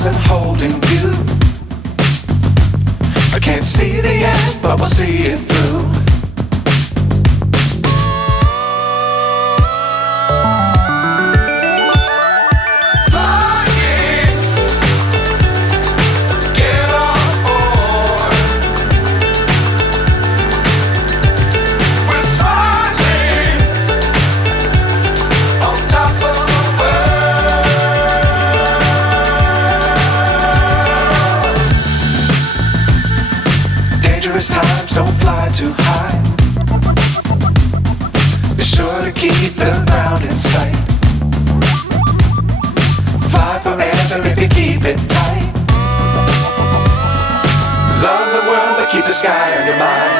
stars and holding you. I can't see the end, but we'll see it through. Times don't fly too high. Be sure to keep the ground in sight. Fly forever if you keep it tight. Love the world but keep the sky on your mind.